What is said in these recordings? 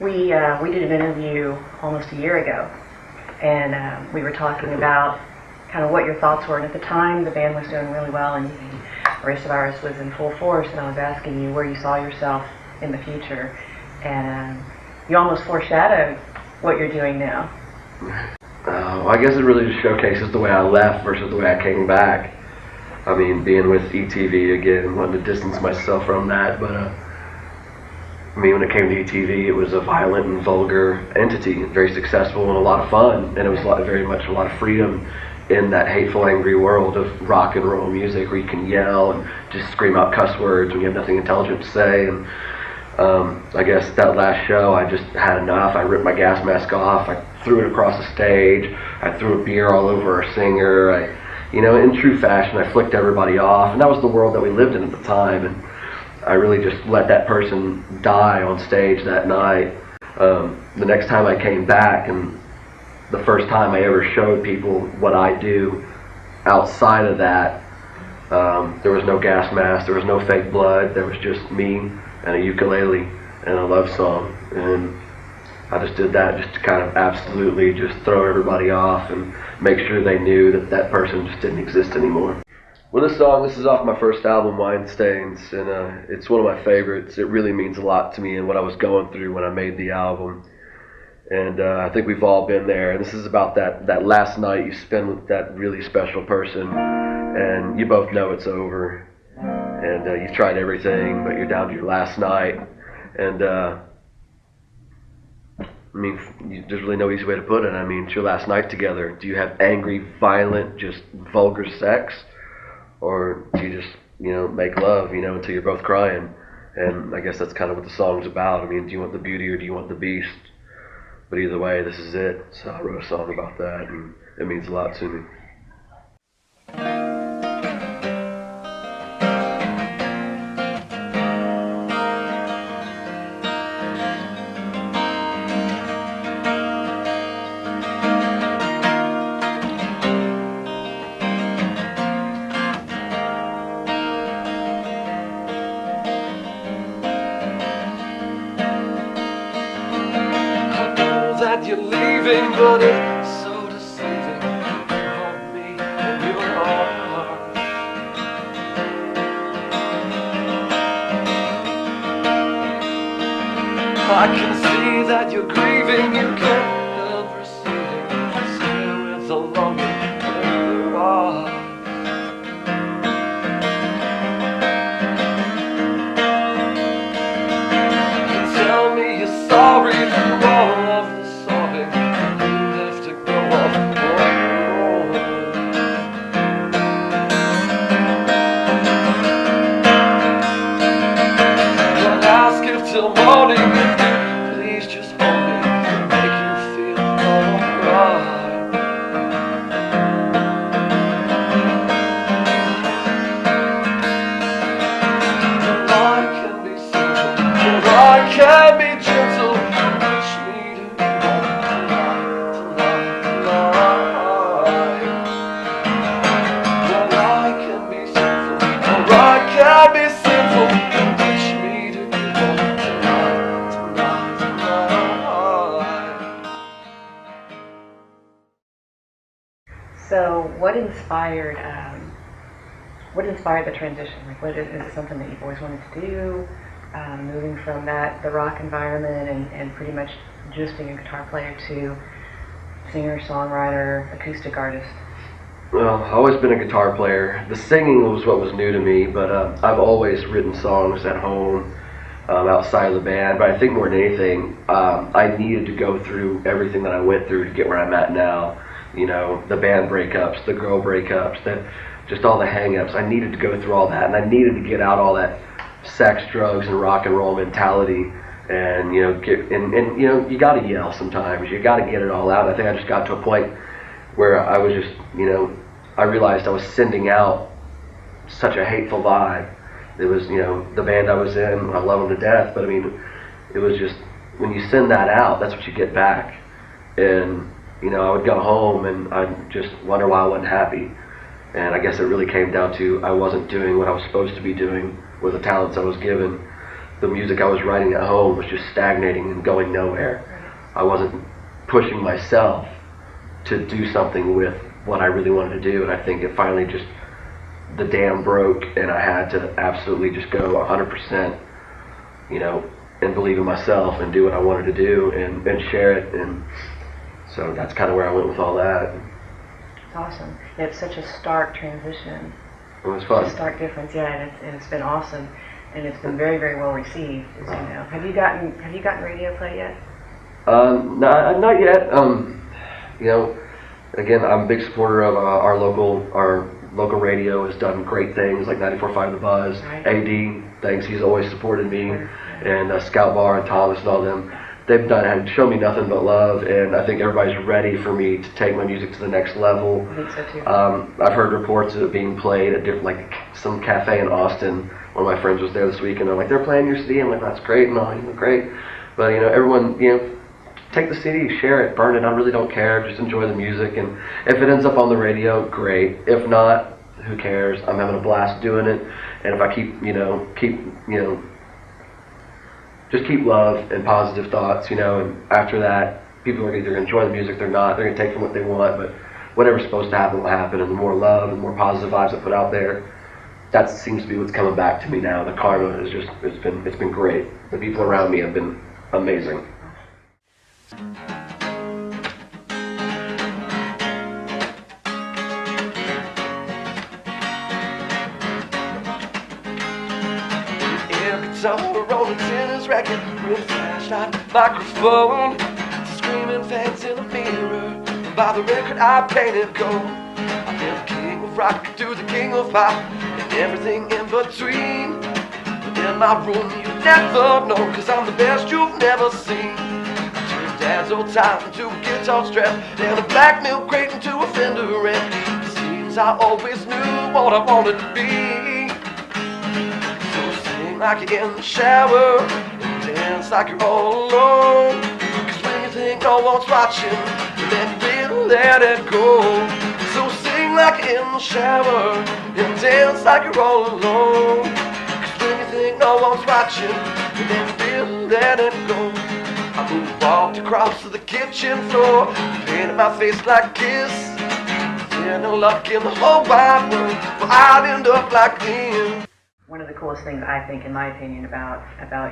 We did an interview almost a year ago, and we were talking about kind of what your thoughts were. And at the time, the band was doing really well, and Retrovirus was in full force. And I was asking you where you saw yourself in the future, and you almost foreshadowed what you're doing now. Well, I guess it really just showcases the way I left versus the way I came back. I mean, being with ETV again, wanting to distance myself from that, but I mean, when it came to ETV, it was a violent and vulgar entity, very successful and a lot of fun, and it was very much a lot of freedom in that hateful, angry world of rock and roll music where you can yell and just scream out cuss words when you have nothing intelligent to say. And I guess that last show, I just had enough. I ripped my gas mask off. I threw it across the stage. I threw a beer all over our singer. In true fashion, I flicked everybody off, and that was the world that we lived in at the time. And I really just let that person die on stage that night. The next time I came back, and the first time I ever showed people what I do outside of that, there was no gas mask, there was no fake blood, there was just me and a ukulele and a love song. And I just did that just to kind of absolutely just throw everybody off and make sure they knew that that person just didn't exist anymore. Well, this is off my first album, Wine Stains, and it's one of my favorites. It really means a lot to me and what I was going through when I made the album. And I think we've all been there. And this is about that last night you spend with that really special person, and you both know it's over. And you've tried everything, but you're down to your last night. And there's really no easy way to put it. I mean, it's your last night together. Do you have angry, violent, just vulgar sex? Or do you just, make love, until you're both crying? And I guess that's kind of what the song's about. I mean, do you want the beauty or do you want the beast? But either way, this is it. So I wrote a song about that, and it means a lot to me. That you're leaving, but it's so deceiving. You hold me in your arms. I can see that you're grieving. You can't help receding. Stare with the longing in your eyes. You tell me you're sorry for all of the till morning, please just hold me and make you feel alright. And I can be simple, and I can be gentle. Teach me to be tonight. And I can be simple, and I can be simple. So what inspired the transition? Like, is it something that you've always wanted to do? Moving from the rock environment and pretty much just being a guitar player to singer, songwriter, acoustic artist? Well, I've always been a guitar player. The singing was what was new to me, but I've always written songs at home, outside of the band. But I think more than anything, I needed to go through everything that I went through to get where I'm at now. The band breakups, the girl breakups, just all the hang-ups. I needed to go through all that, and I needed to get out all that sex, drugs, and rock and roll mentality. And you got to yell sometimes. You got to get it all out. I think I just got to a point where I was just, I realized I was sending out such a hateful vibe. It was, the band I was in, I love them to death, but I mean, it was just, when you send that out, that's what you get back. And I would go home and I'd just wonder why I wasn't happy. And I guess it really came down to I wasn't doing what I was supposed to be doing with the talents I was given. the music I was writing at home was just stagnating and going nowhere. I wasn't pushing myself to do something with what I really wanted to do, and I think it finally just, the dam broke, and I had to absolutely just go 100%, you know, and believe in myself and do what I wanted to do and share it, and so that's kind of where I went with all that. It's awesome. Yeah, it's such a stark transition. It was fun. It's a stark difference, yeah, and it's been awesome, and it's been very, very well received, as you know. Have you gotten radio play yet? Not yet. You know, again, I'm a big supporter of our local radio has done great things like 94.5 The Buzz. Right. AD, thanks, he's always supported me, and Scout Bar and Thomas and all them. They've shown me nothing but love, and I think everybody's ready for me to take my music to the next level. I think so too. I've heard reports of it being played at different, like some cafe in Austin. One of my friends was there this week, and they're like, they're playing your CD. I'm like, that's great and all, you know, great. But you know, everyone, you know, take the CD, share it, burn it. I really don't care. Just enjoy the music, and if it ends up on the radio, great. If not, who cares? I'm having a blast doing it, and if I just keep love and positive thoughts, you know, and after that, people are either going to enjoy the music, they're not, they're going to take from what they want, but whatever's supposed to happen will happen, and the more love and more positive vibes I put out there, that seems to be what's coming back to me now. The karma is just, it's been great. The people around me have been amazing. Guitar, rolling tennis racket, with flashlight, microphone, screaming fans in the mirror. By the record I painted gold. I've been the king of rock to the king of pop, and everything in between. But in my room you never know, cause I'm the best you've never seen. I turned dad's old time into a guitar strap, and a black milk crate into a Fender amp. It seems I always knew what I wanted to be. Like you're in the shower, and dance like you're all alone. Cause when you think no one's watching, then you really let it go. So sing like you're in the shower, and dance like you're all alone. Cause when you think no one's watching, then you really let it go. I walked across to the kitchen floor, painted my face like a kiss. There's no luck in the whole wide world, but I'd end up like this. One of the coolest things I think, in my opinion, about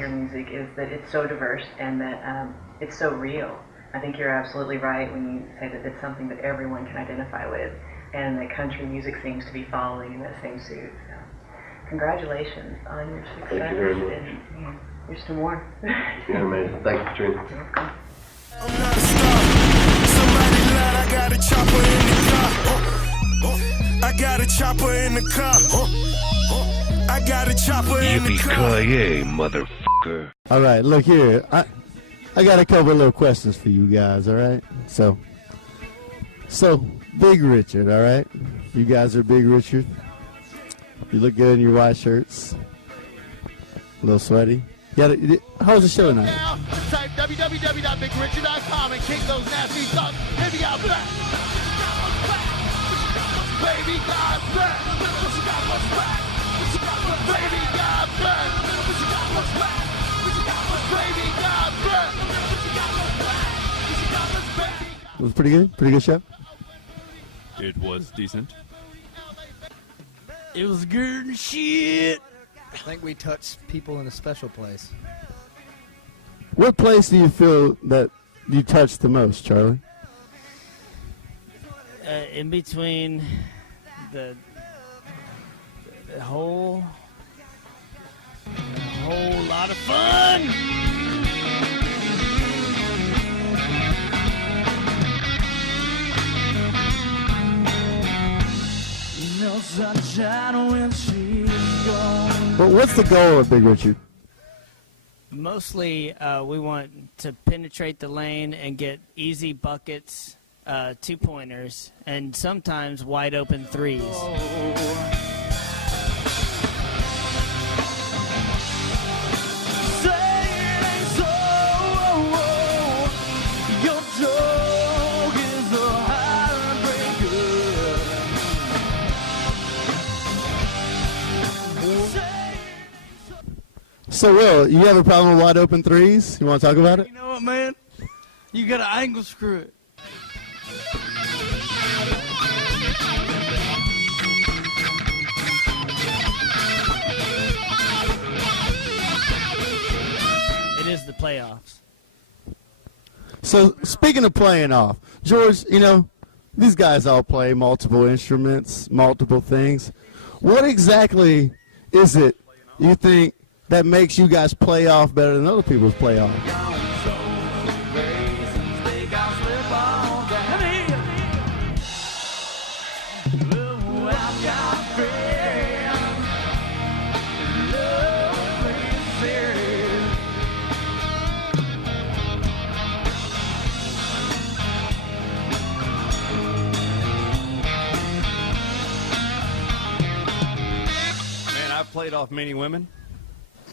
your music is that it's so diverse and that it's so real. I think you're absolutely right when you say that it's something that everyone can identify with, and that country music seems to be following in that same suit. So, congratulations on your success. Thank you very much. And, you know, here's some more. You're amazing. Thank you, Katrina. You're welcome. I'm not a star. Somebody lied, I got a chopper in the car. I got a chopper in the car. I got a chopper in the car. Yippee-ki-yay, motherfucker. All right, look here. I got a couple of little questions for you guys, all right? So Big Richard, all right? You guys are Big Richard. You look good in your white shirts. A little sweaty. How was the show tonight? Now, type www.bigrichard.com and kick those nasty thoughts. Baby got back. Baby got back. Baby got back. Baby got back. It was pretty good? Pretty good show? It was decent. It was good and shit. I think we touched people in a special place. What place do you feel that you touched the most, Charlie? In between the whole lot of fun. You know, sunshine when she's gone. But what's the goal of Big Richard? Mostly, we want to penetrate the lane and get easy buckets, 2-pointers, and sometimes wide open threes. So, Will, you have a problem with wide open threes? You want to talk about it? You know what, man? You got to angle screw it. It is the playoffs. So, speaking of playing off, George, you know, these guys all play multiple instruments, multiple things. What exactly is it you think that makes you guys play off better than other people's play off? Man, I've played off many women.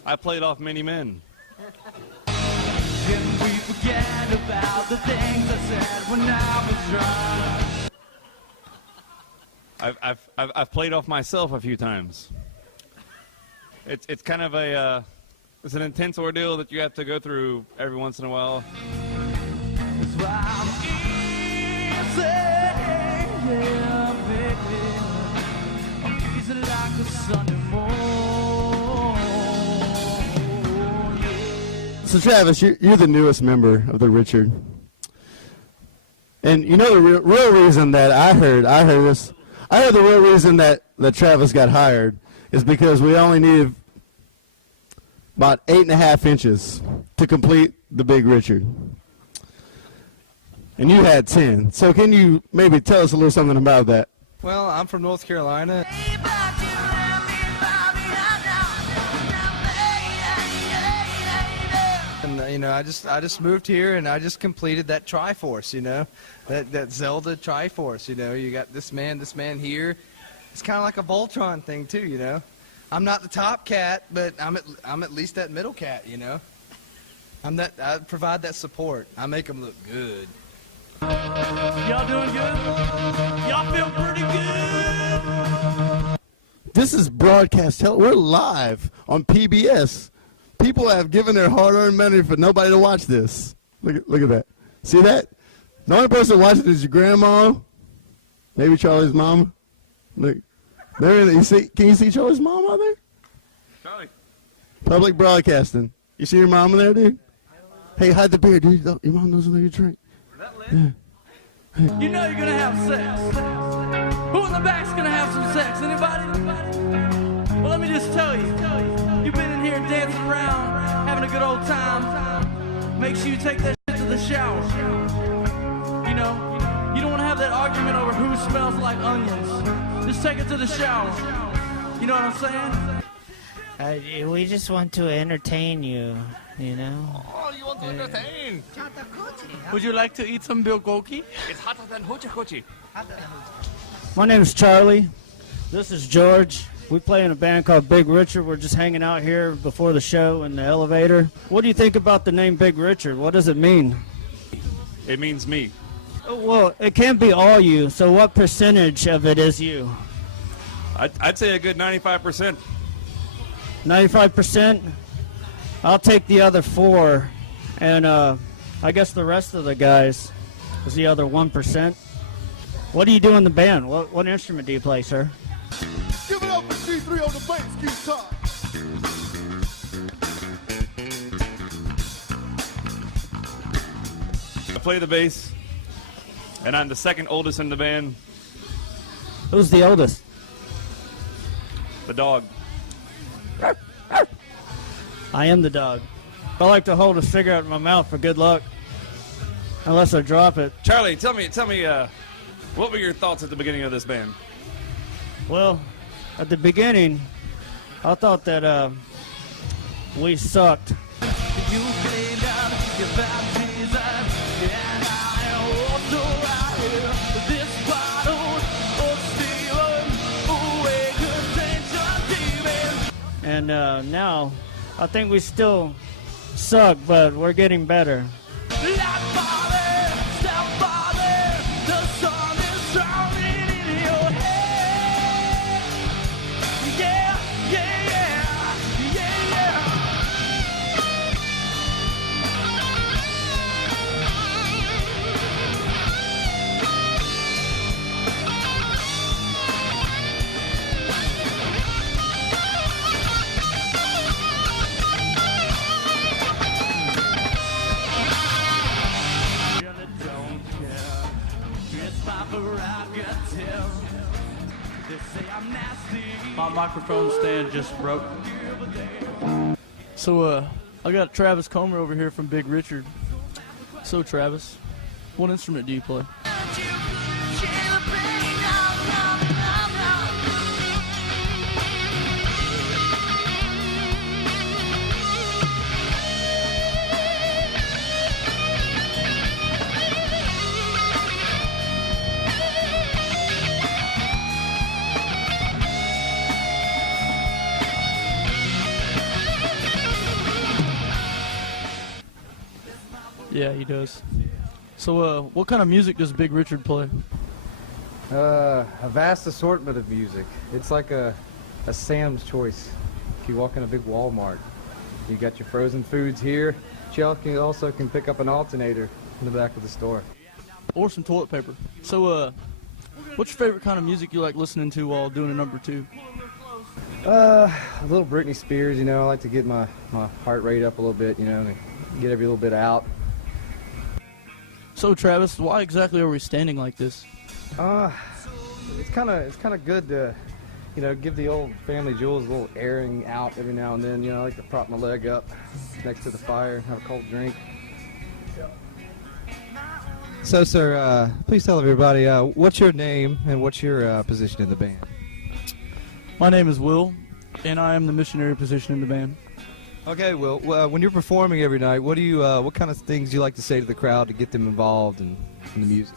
I played off many men. Can we forget about the things I said when I was drunk? I've played off myself a few times. It's kind of a it's an intense ordeal that you have to go through every once in a while. That's why I'm easy, yeah, baby. I'm easy like a Sunday morning, yeah. So, Travis, you're the newest member of the Richard. And you know the real reason that I heard the real reason that Travis got hired is because we only needed about 8.5 inches to complete the Big Richard. And you had 10. So can you maybe tell us a little something about that? Well, I'm from North Carolina. And you know, I just moved here and I just completed that Triforce, you know, that Zelda Triforce. You know, you got this man here. It's kind of like a Voltron thing too, you know. I'm not the top cat, but I'm at least that middle cat, you know. I provide that support. I make them look good. Y'all doing good? Y'all feel pretty good? This is broadcast. We're live on PBS. People have given their hard-earned money for nobody to watch this. Look at that. See that? The only person watching is your grandma, maybe Charlie's mama. Look, they're in. You see? Can you see Charlie's mom out there? Charlie. Public broadcasting. You see your mama there, dude? Hey, hide the beer, dude. Your mom doesn't let you drink. Yeah. You know you're gonna have sex. Who in the back's gonna have some sex? Anybody? Well, let me just tell you. You've been in here dancing around, having a good old time. Make sure you take that shit to the shower. You know, you don't want to have that argument over who smells like onions. Just take it to the shower. You know what I'm saying? We just want to entertain you, you know. Oh, you want to entertain? Would you like to eat some bilgogi? It's hotter than hoochie coochie. My name is Charlie. This is George. We play in a band called Big Richard. We're just hanging out here before the show in the elevator. What do you think about the name Big Richard? What does it mean? It means me. Well, it can't be all you, so what percentage of it is you? I'd say a good 95%. 95%? I'll take the other 4, and I guess the rest of the guys is the other 1%. What do you do in the band? What instrument do you play, sir? Give it up for G3 on the bass guitar. I play the bass, and I'm the second oldest in the band. Who's the oldest? The dog. I am the dog. I like to hold a cigarette in my mouth for good luck. Unless I drop it. Charlie, tell me, what were your thoughts at the beginning of this band? Well, at the beginning, I thought that we sucked. You played out your baptism, and I also right here with this bottle of Steven, away contention, demon. And now, I think we still suck, but we're getting better. tell. They say I'm nasty. My microphone stand just broke. So, I got Travis Comer over here from Big Richard. So, Travis, what instrument do you play? Yeah, he does. So, what kind of music does Big Richard play? A vast assortment of music. It's like a Sam's Choice. If you walk in a big Walmart, you got your frozen foods here. You also can pick up an alternator in the back of the store. Or some toilet paper. So, what's your favorite kind of music you like listening to while doing a number two? A little Britney Spears, you know. I like to get my heart rate up a little bit, you know, and get every little bit out. So, Travis, why exactly are we standing like this? It's kind of good to, you know, give the old family jewels a little airing out every now and then. You know, I like to prop my leg up next to the fire, have a cold drink. So, sir, please tell everybody what's your name and what's your position in the band. My name is Will, and I am the missionary position in the band. Okay, Will. When you're performing every night, what kind of things do you like to say to the crowd to get them involved in the music?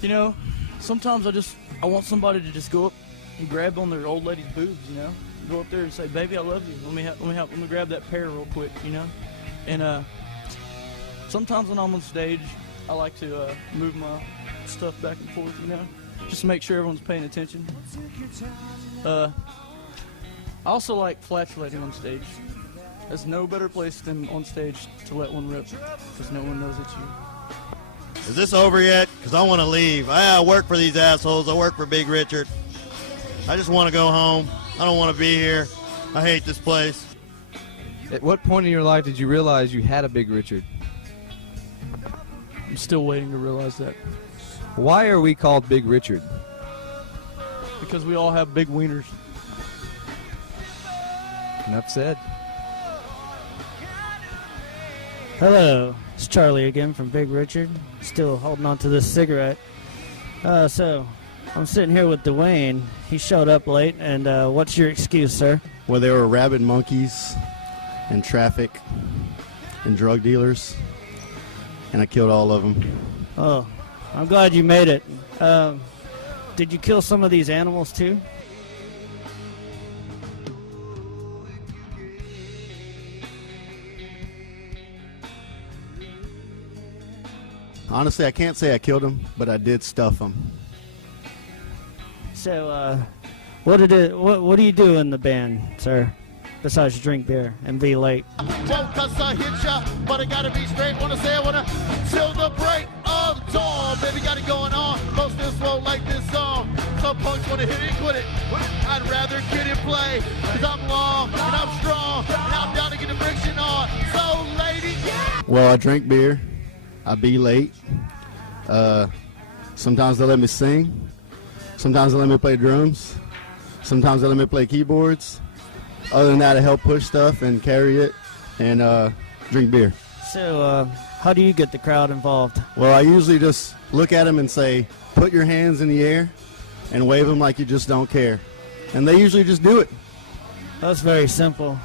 You know, sometimes I want somebody to just go up and grab on their old lady's boobs. You know, go up there and say, "Baby, I love you. Let me grab that pair real quick." You know, and sometimes when I'm on stage, I like to move my stuff back and forth. You know, just to make sure everyone's paying attention. I also like flatulating on stage. There's no better place than on stage to let one rip, because no one knows it's you. Is this over yet? Because I want to leave. I work for these assholes. I work for Big Richard. I just want to go home. I don't want to be here. I hate this place. At what point in your life did you realize you had a Big Richard? I'm still waiting to realize that. Why are we called Big Richard? Because we all have big wieners. Enough said. Hello, it's Charlie again from Big Richard. Still holding on to this cigarette. So, I'm sitting here with Dwayne. He showed up late, and what's your excuse, sir? Well, there were rabid monkeys and traffic and drug dealers, and I killed all of them. Oh, I'm glad you made it. Did you kill some of these animals too? Honestly, I can't say I killed them, but I did stuff them. So, what do you do in the band, sir? Besides drink beer and be late. Won't cuss or hit ya, but I gotta be straight. Wanna say I wanna till the break of dawn. Baby, got it going on. Most this slow like this song. Some punks wanna hit it, quit it. I'd rather get it play. Cause I'm long and I'm strong. And I'm down to get the friction on. So, lady, yeah. Well, I drink beer. I be late. Sometimes they let me sing. Sometimes they let me play drums. Sometimes they let me play keyboards. Other than that, I help push stuff and carry it and drink beer. So, how do you get the crowd involved? Well, I usually just look at them and say, put your hands in the air and wave them like you just don't care. And they usually just do it. That's very simple.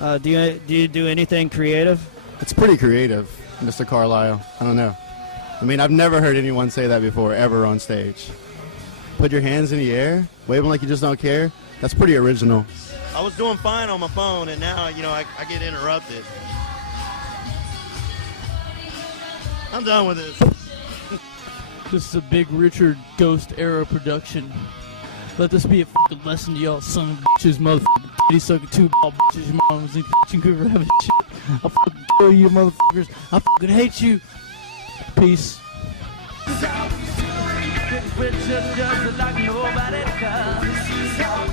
Do you do anything creative? It's pretty creative, Mr. Carlisle. I don't know. I mean, I've never heard anyone say that before, ever on stage. Put your hands in the air, wave them like you just don't care. That's pretty original. I was doing fine on my phone, and now, you know, I get interrupted. I'm done with this. This is a Big Richard Ghost era production. Let this be a fucking lesson to y'all son of bitches, motherfucking titty sucking two ball bitches, your mom was in Vancouver having shit. I'll fucking kill you motherfuckers. I fucking hate you. Peace. Richard does it like nobody does.